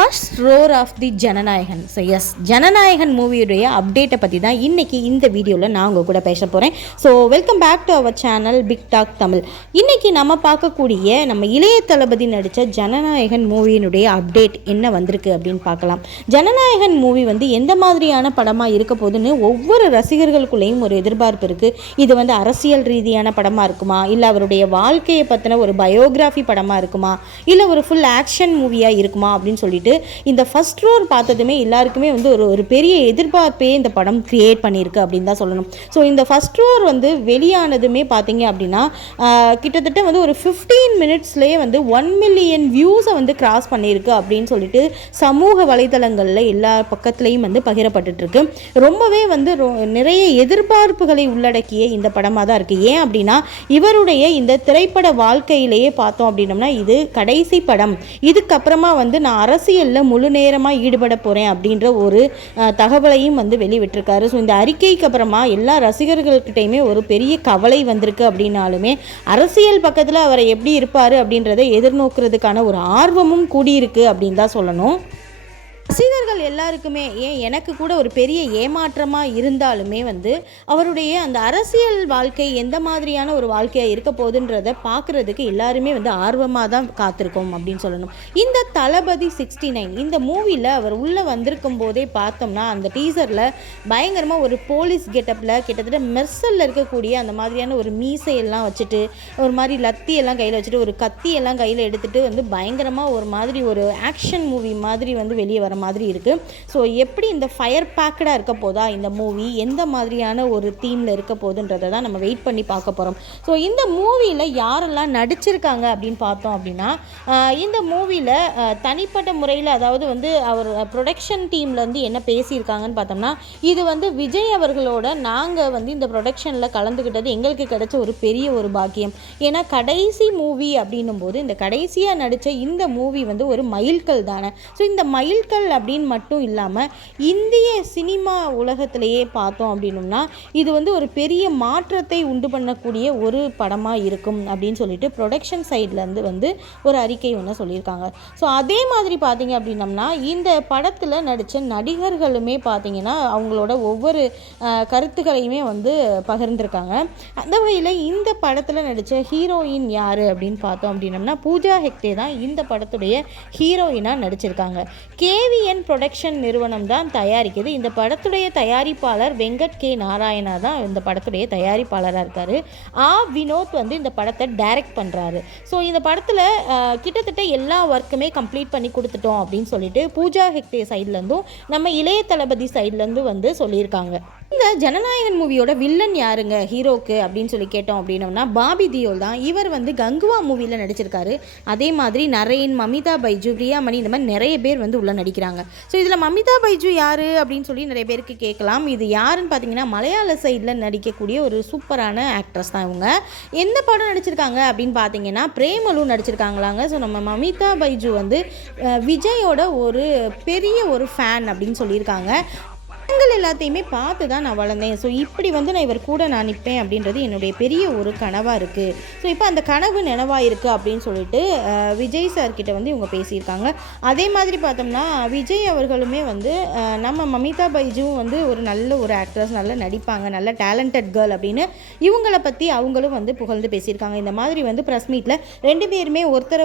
First roar of the Jananayagan. So yes, Jananayagan மூவியுடைய அப்டேட்டை பற்றி தான் இன்றைக்கி இந்த வீடியோவில் நான் உங்கள் கூட பேச போகிறேன். So welcome back to our channel big talk Tamil. இன்றைக்கி நம்ம பார்க்கக்கூடிய நம்ம இளைய தளபதி நடித்த ஜனநாயகன் மூவியினுடைய அப்டேட் என்ன வந்திருக்கு அப்படின்னு பார்க்கலாம். ஜனநாயகன் மூவி எந்த மாதிரியான படமாக இருக்க போதுன்னு ஒவ்வொரு ரசிகர்களுக்குள்ளேயும் ஒரு எதிர்பார்ப்பு இருக்குது. இது அரசியல் ரீதியான படமாக இருக்குமா, இல்லை அவருடைய வாழ்க்கையை பற்றின ஒரு பயோகிராஃபி படமாக இருக்குமா, இல்லை ஒரு ஃபுல் ஆக்ஷன் மூவியாக இருக்குமா அப்படின்னு சொல்லிட்டு இந்த ஃபர்ஸ்ட் ரோர் பார்த்ததுமே எல்லாருக்குமே ஒரு பெரிய எதிர்பார்ப்பே இந்த படம் கிரியேட் பண்ணியிருக்கு அப்படின்னு தான் சொல்லணும். ஸோ இந்த ஃபர்ஸ்ட் ரோர் வெளியானதுமே பார்த்தீங்க அப்படின்னா கிட்டத்தட்ட ஒரு 15 மினிட்ஸ்லேயே 1 மில்லியன் வியூஸை கிராஸ் பண்ணியிருக்கு அப்படின்னு சொல்லிட்டு சமூக வலைதளங்களில் எல்லா பக்கத்துலேயும் பகிரப்பட்டு இருக்கு. ரொம்பவே நிறைய எதிர்பார்ப்புகளை உள்ளடக்கிய இந்த படமாக தான் இருக்குது. ஏன் அப்படின்னா இவருடைய இந்த திரைப்பட வாழ்க்கையிலேயே பார்த்தோம் அப்படின்னம்னா இது கடைசி படம். இதுக்கப்புறமா நான் அரசியலில் முழு நேரமாக ஈடுபட போகிறேன் அப்படின்ற ஒரு தகவலையும் வெளிவிட்டிருக்காரு. ஸோ இந்த அறிக்கைக்கு அப்புறமா எல்லா ரசிகர்கள்கிட்டையுமே ஒரு பெரிய கவலை வந்திருக்கு. அப்படின்னாலுமே அரசியல் பக்கத்தில் அவரை எப்படி இருப்பார் அப்படின்றத எதிர்நோக்கிறதுக்கான ஒரு ஆர்வமும் கூடியிருக்கு அப்படின்னு தான் சொல்லணும். ரசிகர்கள் எல்லாருக்குமே, ஏன் எனக்கு கூட ஒரு பெரிய ஏமாற்றமாக இருந்தாலுமே அவருடைய அந்த அரசியல் வாழ்க்கை எந்த மாதிரியான ஒரு வாழ்க்கையாக இருக்க போகுதுன்றதை பார்க்குறதுக்கு எல்லாருமே ஆர்வமாக தான் காத்திருக்கோம் அப்படின்னு சொல்லணும். இந்த தளபதி 69 இந்த மூவியில் அவர் உள்ளே வந்திருக்கும் போதே பார்த்தோம்னா அந்த டீசரில் பயங்கரமாக ஒரு போலீஸ் கெட்டப்பில் கிட்டத்தட்ட மெர்சலில் இருக்கக்கூடிய அந்த மாதிரியான ஒரு மீசையெல்லாம் வச்சுட்டு ஒரு மாதிரி லத்தியெல்லாம் கையில் வச்சுட்டு ஒரு கத்தியெல்லாம் கையில் எடுத்துகிட்டு பயங்கரமாக ஒரு மாதிரி ஒரு ஆக்ஷன் மூவி மாதிரி வெளியே வர மாதிரி இருக்கு. ஸோ எப்படி இந்த ஃபயர் பேக்கடாக இருக்க போதா இந்த மூவி, எந்த மாதிரியான ஒரு தீமில் இருக்க போதுன்றதை தான் நம்ம வெயிட் பண்ணி பார்க்க போகிறோம். ஸோ இந்த மூவியில் யாரெல்லாம் நடிச்சிருக்காங்க அப்படின்னு பார்த்தோம் அப்படின்னா இந்த மூவியில் தனிப்பட்ட முறையில் அதாவது அவர் ப்ரொடக்ஷன் டீம்லேருந்து என்ன பேசியிருக்காங்கன்னு பார்த்தோம்னா இது விஜய் அவர்களோட நாங்கள் இந்த ப்ரொடக்ஷனில் கலந்துக்கிட்டது எங்களுக்கு கிடைச்ச ஒரு பெரிய ஒரு பாக்கியம். ஏன்னா கடைசி மூவி அப்படின்னும் போது இந்த கடைசியாக நடித்த இந்த மூவி ஒரு மைல்கல் தானே. ஸோ இந்த மைல்கல் அப்படின்னு மட்டும் இல்லாமல் இந்திய சினிமா உலகத்திலேயே பார்த்தோம் அப்படின்னோம்னா இது ஒரு பெரிய மாற்றத்தை உண்டு பண்ணக்கூடிய ஒரு படமாக இருக்கும் அப்படின்னு சொல்லிட்டு ப்ரொடக்ஷன் சைட்லேருந்து ஒரு அறிக்கை சொல்லியிருக்காங்க. ஸோ அதே மாதிரி பார்த்தீங்க அப்படின்னம்னா இந்த படத்தில் நடித்த நடிகர்களுமே பார்த்தீங்கன்னா அவங்களோட ஒவ்வொரு கருத்துக்களையுமே பகிர்ந்திருக்காங்க. அந்த வகையில் இந்த படத்தில் நடித்த ஹீரோயின் யார் அப்படின்னு பார்த்தோம் அப்படின்னம்னா பூஜா ஹெக்டே தான் இந்த படத்துடைய ஹீரோயினாக நடிச்சிருக்காங்க. கேவிஎன் ப்ரொடக்ஷன் நிறுவனம் தான் தயாரிக்குது. இந்த படத்துடைய தயாரிப்பாளர் வெங்கட் கே நாராயணா தான் இந்த படத்துடைய தயாரிப்பாளராக இருக்கார். வினோத் இந்த படத்தை டைரக்ட் பண்ணுறாரு. ஸோ இந்த படத்தில் கிட்டத்தட்ட எல்லா ஒர்க்குமே கம்ப்ளீட் பண்ணி கொடுத்துட்டோம் அப்படின்னு சொல்லிட்டு பூஜா ஹெக்டே சைட்லேருந்தும் நம்ம இளைய தளபதி சைட்லேருந்து சொல்லியிருக்காங்க. இந்த ஜனநாயகன் மூவியோட வில்லன் யாருங்க ஹீரோக்கு அப்படின்னு சொல்லி கேட்டோம் அப்படின்னோம்னா பாபி தியோல் தான். இவர் கங்குவா மூவியில் நடிச்சிருக்காரு. அதே மாதிரி நரேன், மமிதா பைஜு, பிரியாமணி இந்த மாதிரி நிறைய பேர் உள்ள நடிக்கிறாங்க. ஸோ இதில் மமிதா பைஜு யார் அப்படின்னு சொல்லி நிறைய பேருக்கு கேட்கலாம். இது யாருன்னு பார்த்தீங்கன்னா மலையாள சைடில் நடிக்கக்கூடிய ஒரு சூப்பரான ஆக்ட்ரஸ் தான் இவங்க. எந்த படம் நடிச்சிருக்காங்க அப்படின்னு பார்த்தீங்கன்னா பிரேமலு நடிச்சிருக்காங்களாங்க. ஸோ நம்ம மமிதா பைஜு விஜயோட ஒரு பெரிய ஒரு ஃபேன் அப்படின்னு சொல்லியிருக்காங்க. படங்கள் எல்லாத்தையுமே பார்த்து தான் நான் வளர்ந்தேன். ஸோ இப்படி நான் இவர் கூட நான் நிற்பேன் அப்படின்றது என்னுடைய பெரிய ஒரு கனவாக இருக்குது. ஸோ இப்போ அந்த கனவு நினைவாக இருக்குது அப்படின்னு சொல்லிட்டு விஜய் சார்கிட்ட இவங்க பேசியிருக்காங்க. அதே மாதிரி பார்த்தோம்னா விஜய் அவர்களுமே நம்ம மமிதா பைஜுவும் ஒரு நல்ல ஒரு ஆக்ட்ரஸ், நல்லா நடிப்பாங்க, நல்ல டேலண்டட் கேர்ள் அப்படின்னு இவங்களை பற்றி அவங்களும் புகழ்ந்து பேசியிருக்காங்க. இந்த மாதிரி ப்ரெஸ் மீட்டில் ரெண்டு பேருமே ஒருத்தர்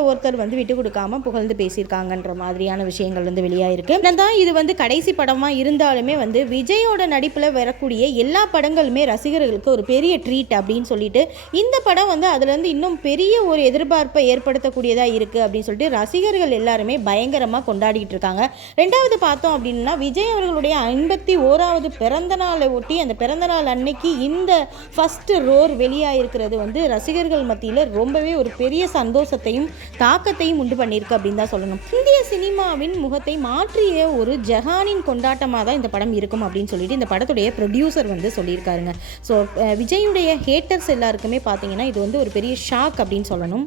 விட்டு கொடுக்காம புகழ்ந்து பேசியிருக்காங்கன்ற மாதிரியான விஷயங்கள் வெளியாயிருக்கு. என்னதான் இது கடைசி படமாக இருந்தாலுமே விஜயோட நடிப்பில் வரக்கூடிய எல்லா படங்களுமே ரசிகர்களுக்கு ஒரு பெரிய ட்ரீட் அப்படின்னு சொல்லிட்டு இந்த படம் அதுலேருந்து இன்னும் பெரிய ஒரு எதிர்பார்ப்பை ஏற்படுத்தக்கூடியதாக இருக்குது அப்படின்னு சொல்லிட்டு ரசிகர்கள் எல்லாருமே பயங்கரமாக கொண்டாடிட்டு இருக்காங்க. ரெண்டாவது பார்த்தோம் அப்படின்னா விஜய் அவர்களுடைய 51வது பிறந்த நாளை ஒட்டி அந்த பிறந்த நாள் அன்னைக்கு இந்த ஃபர்ஸ்ட் ரோர் வெளியாயிருக்கிறது ரசிகர்கள் மத்தியில் ரொம்பவே ஒரு பெரிய சந்தோஷத்தையும் தாக்கத்தையும் உண்டு பண்ணியிருக்கு அப்படின்னு தான் சொல்லணும். இந்திய சினிமாவின் முகத்தை மாற்றிய ஒரு ஜஹானின் கொண்டாட்டமாக தான் இந்த படம் இருக்கு இருக்கும் அப்படின்னு சொல்லிட்டு இந்த படத்துடைய ப்ரொடியூசர் வந்து சொல்லியிருக்காருங்க. ஸோ விஜயுடைய ஹேட்டர்ஸ் எல்லாருக்குமே பார்த்தீங்கன்னா இது வந்து ஒரு பெரிய ஷாக் அப்படின்னு சொல்லணும்.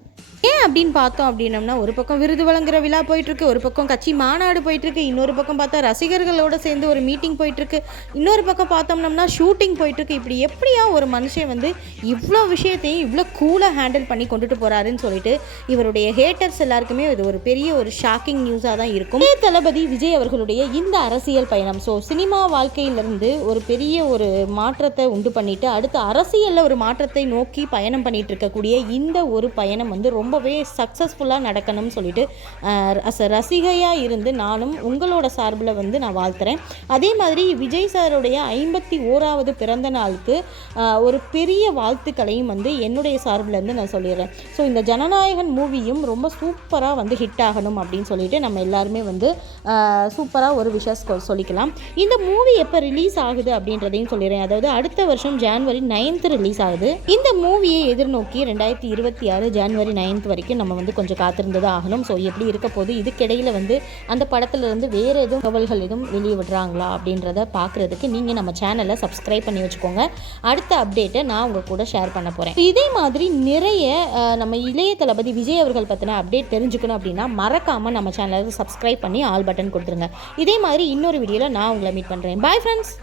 ஏன் அப்படின்னு பார்த்தோம் அப்படின்னம்னா, ஒரு பக்கம் விருது வழங்குற விழா போயிட்டுருக்கு, ஒரு பக்கம் கட்சி மாநாடு போயிட்டுருக்கு, இன்னொரு பக்கம் பார்த்தா ரசிகர்களோடு சேர்ந்து ஒரு மீட்டிங் போயிட்டுருக்கு, இன்னொரு பக்கம் பார்த்தோம்னம்னா ஷூட்டிங் போயிட்டுருக்கு. இப்படி எப்படியா ஒரு மனுஷன் வந்து இவ்வளோ விஷயத்தையும் இவ்வளோ கூலாக ஹேண்டில் பண்ணி கொண்டுட்டு போகிறாருன்னு சொல்லிட்டு இவருடைய ஹேட்டர்ஸ் எல்லாருக்குமே இது ஒரு பெரிய ஒரு ஷாக்கிங் நியூஸாக தான் இருக்கும். தளபதி விஜய் அவர்களுடைய இந்த அரசியல் பயணம் சினிமா வாழ்க்கையிலிருந்து ஒரு பெரிய ஒரு மாற்றத்தை உண்டு பண்ணிட்டு அடுத்து அரசியலில் ஒரு மாற்றத்தை நோக்கி பயணம் பண்ணிட்டு இருக்கக்கூடிய இந்த ஒரு பயணம் வந்து ரொம்பவே சக்ஸஸ்ஃபுல்லாக நடக்கணும்னு சொல்லிட்டு ரசிகையாக இருந்து நானும் உங்களோட சார்பில் வந்து நான் வாழ்த்துறேன். அதே மாதிரி விஜய் சாருடைய 51வது பிறந்த நாளுக்கு ஒரு பெரிய வாழ்த்துக்களையும் வந்து என்னுடைய சார்பில் இருந்து நான் சொல்லிடுறேன். ஸோ இந்த ஜனநாயகன் மூவியும் ரொம்ப சூப்பராக வந்து ஹிட் ஆகணும் அப்படின்னு சொல்லிட்டு நம்ம எல்லாருமே வந்து சூப்பராக ஒரு விஷயம் சொல்லிக்கலாம். இந்த மூவி எப்போ ரிலீஸ் ஆகுது அப்படின்றதையும் சொல்லிடுறேன். அதாவது அடுத்த வருஷம் ஜான்வரி 9th ரிலீஸ் ஆகுது. இந்த மூவியை எதிர்நோக்கி 2026 ஜான்வரி 9th வரைக்கும் நம்ம வந்து கொஞ்சம் காத்திருந்ததாக ஆகணும். ஸோ எப்படி இருக்க போது இதுக்கிடையில் வந்து அந்த படத்துலேருந்து வேறு எதுவும் தகவல்கள் எதுவும் வெளியே விடுறாங்களா அப்படின்றத பார்க்குறதுக்கு நீங்கள் நம்ம சேனலை சப்ஸ்கிரைப் பண்ணி வச்சுக்கோங்க. அடுத்த அப்டேட்டை நான் உங்கள் கூட ஷேர் பண்ண போகிறேன். இதே மாதிரி நிறைய நம்ம இளைய தளபதி விஜய் அவர்கள் பற்றின அப்டேட் தெரிஞ்சுக்கணும் அப்படின்னா மறக்காமல் நம்ம சேனலை சப்ஸ்கிரைப் பண்ணி ஆல் பட்டன் கொடுத்துருங்க. இதே மாதிரி இன்னொரு வீடியோவில் நான் உங்களை மீட் பண்ணுறேன். Bye friends.